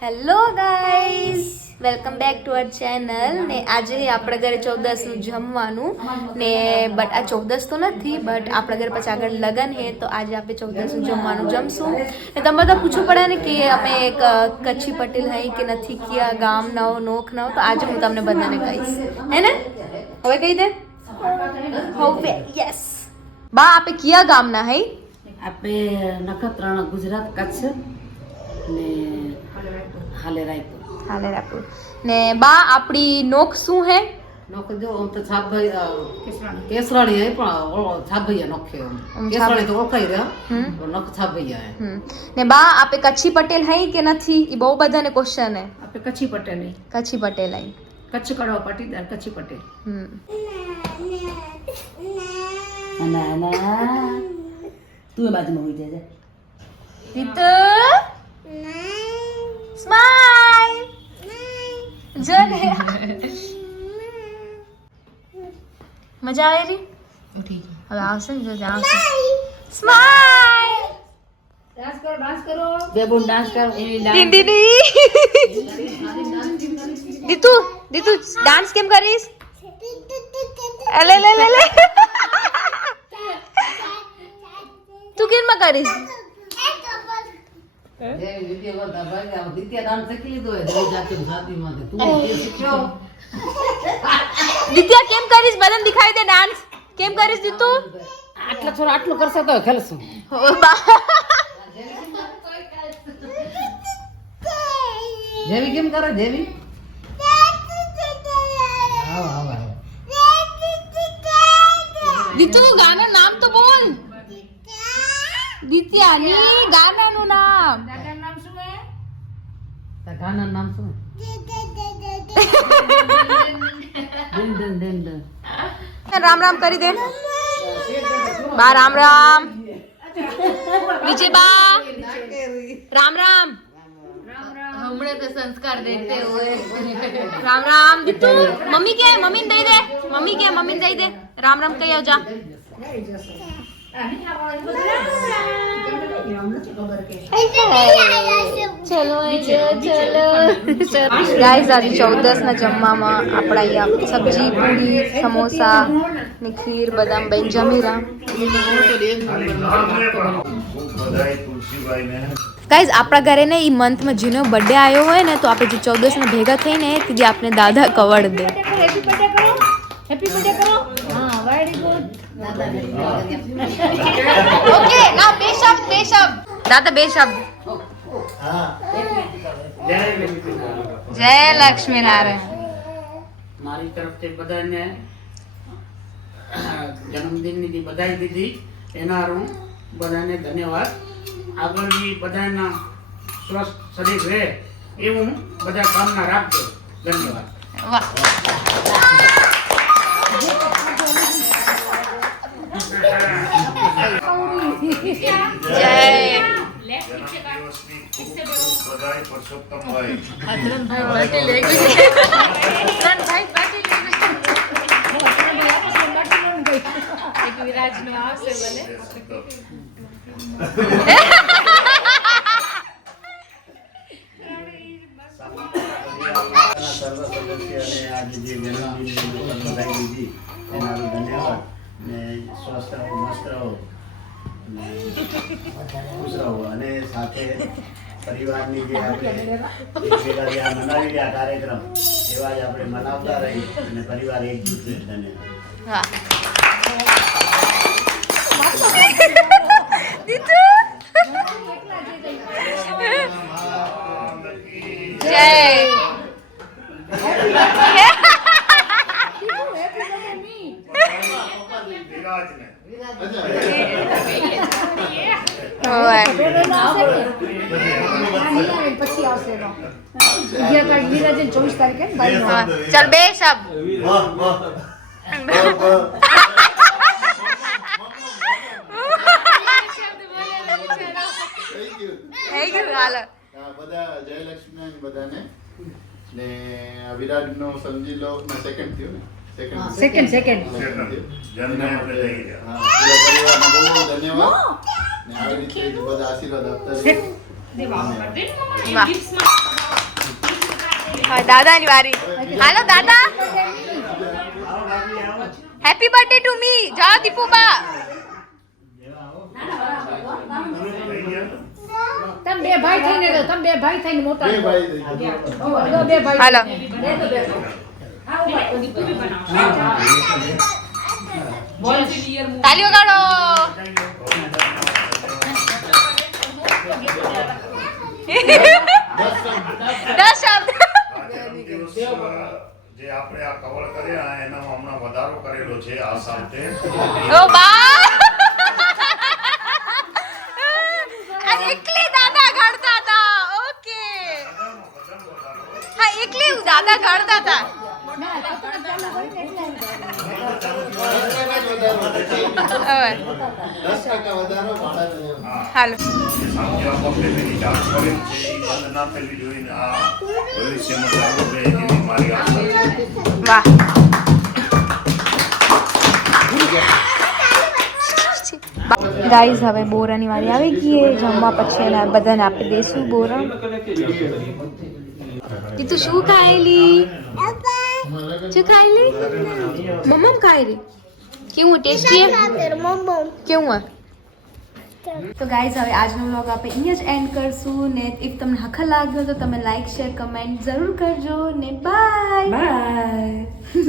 Hello guys, welcome back to our channel. ને આજે આપણા ઘરે 14નું જમવાનું ને બટ આ 14 તો નથી, બટ આપણા ઘરે પછી આગળ લગન હે તો આજે આપણે 14નું જમવાનું જમશું. ને તમે બધા પૂછવું પડે ને કે અમે એક કચ્છી પટેલ હઈ કે નથી, કયા ગામ નવ નોખ નવ, તો આજે હું તમને બધાને કહીશ, હે ને? હવે કહી દે હવે. યસ બા, આપે કયા ગામના હઈ? આપણે નખત્રાણા ગુજરાત કચ્છ ને હાલે રાયપુર. ને બા આપણી નોખ શું હે? નોખ જો આમ તો કેસરાણી હે, પણ છાભૈયા નોખે. કેસરાણી તો ઓળખાઈ રહ્યા, પણ નખ છાભૈયા હે. ને બા આપે કચ્છી પટેલ હઈ કે નથી? એ બહુ બધાને ક્વેશ્ચન હે. આપણે કચ્છી પટેલ હે. કચ્છી પટેલ હઈ. કચ્છ કડવા પાટીદાર કચ્છી પટેલ. તું બાજુમાં હોઈ જાય. રીતુ સ્માઈલ જો ને, મજા આવે રી? હવે આવશે ને, જો આવશે. સ્માઈલ ડાન્સ કરો બે બોલ ડાન્સ કરો. દીદી દીતુ ડાન્સ કેમ કરીશ? લે લે લે લે તું કેમ કરીશ? દિત્યા કેમ કરીશ? બદન દિખાઈ દે. ડાન્સ કેમ કરીશ દીતુ? આટલા છોરા આટલું કરશે તો ખેલશું. જેવી કેમ કરો જેવી? દીતુ ગાના નામ તો બોલ. દિત્યા ની ગાનાનું નામ. ગાના નામ શું? રામ રામ કરી દે બા. રામ રામ નીચે બા. રામ રામ. હમણાં તો સંસ્કાર દેते हुए. રામ રામ દીતુ. મમ્મી કે મમ્મીને દઈ દે. મમ્મીને દઈ દે. રામ રામ કહી આવજા. ચલો ગાઈસ, આજે 14 ના જમવામાં આપણા અહીંયા સબ્જી, પૂરી, સમોસા ને ખીર, બદામ બન જમીરા. ગાઈસ, આપણા ઘરે ને ઈ મંથમાં જેનો બર્થડે આવ્યો હોય ને, તો આપણે જે 14 ને ભેગા થઈને તેથી આપણે દાદા કવડ દે. હેપી બર્થડે કરો. હા, વેરી ગુડ. ઓકે, નાઉ બે શબ્દ દાદા, બે શબ્દ. જય લક્ષ્મી નારાયણ. મારી તરફથી બધાને જન્મદિનની જે બધાઈ દીધી એના હું બધાને ધન્યવાદ. આગળની બધાના સ્વસ્થ શરીર રહે એવું બધા કામના રાખજો. ધન્યવાદ. વાહ. જય સર્વ સદસ્ય અને આજે જે જન્મદિનની બધાઈ દીધી એના ધન્યવાદ. ને સ્વસ્થ રહો, મસ્ત રહો, ખુશ રહો, અને સાથે પરિવારની જે આપણે ભેગા જે આ મનાવી રહ્યા કાર્યક્રમ એવા જ આપણે મનાવતા રહી અને પરિવાર એકજૂટ રહે. ધન્યવાદ. ચલ બે શબ્દ. બધા જય લક્ષ્મી બધાને. ને વિરાટનો સમજી લો સેકન્ડ થયો ને. સેકન્ડ પરિવારને બહુ ધન્યવાદ. ને આવી રીતે બધા આશીર્વાદ આપતા હા દાદાની વારી. હાલો દાદા. Happy birthday to me. જાઓ દીપુબા. તમે બે ભાઈ થઈને રહો, તમે બે ભાઈ થઈને મોટા બે થો. ભાઈ થઈ ગયા. બે ભાઈ હાલો. તાલીઓ ગાળો. દસ શબ્દ. જે આપણે આ કવર કર્યા એનો હમણાં વધારો કરેલો છે આ સાથે ઓ બા. આ એકલી દાદા ઘડતા હતા. ઓકે. હા એકલી દાદા ઘડતા હતા. હવે 10% વધારો ભાડાને. હાલો. સાંજે આ પબ્લિકની ચાર્જ કરેલ છે એ બંધ ના થવી જોઈએ આ ભવિષ્યમાં ચાલુ રહે એવી મારી આશા છે. વાહ. ગાઈઝ હવે બોરાની વારી આવી ગઈ છે. જમવા પછી એને બધાને આપી દઈશું બોરા. તું શું ખાયેલી? શું ખાયેલી? મમ્મમ ખાયેલી. કેવું ટેસ્ટી હે? કેવું હે? તો ગાઈઝ હવે આજનો વ્લોગ આપણે અહીંયા જ એન્ડ કરશું ને ઇફ તમને હખર લાગ્યો તો તમે લાઈક શેર કમેન્ટ જરૂર કરજો ને બાય બાય.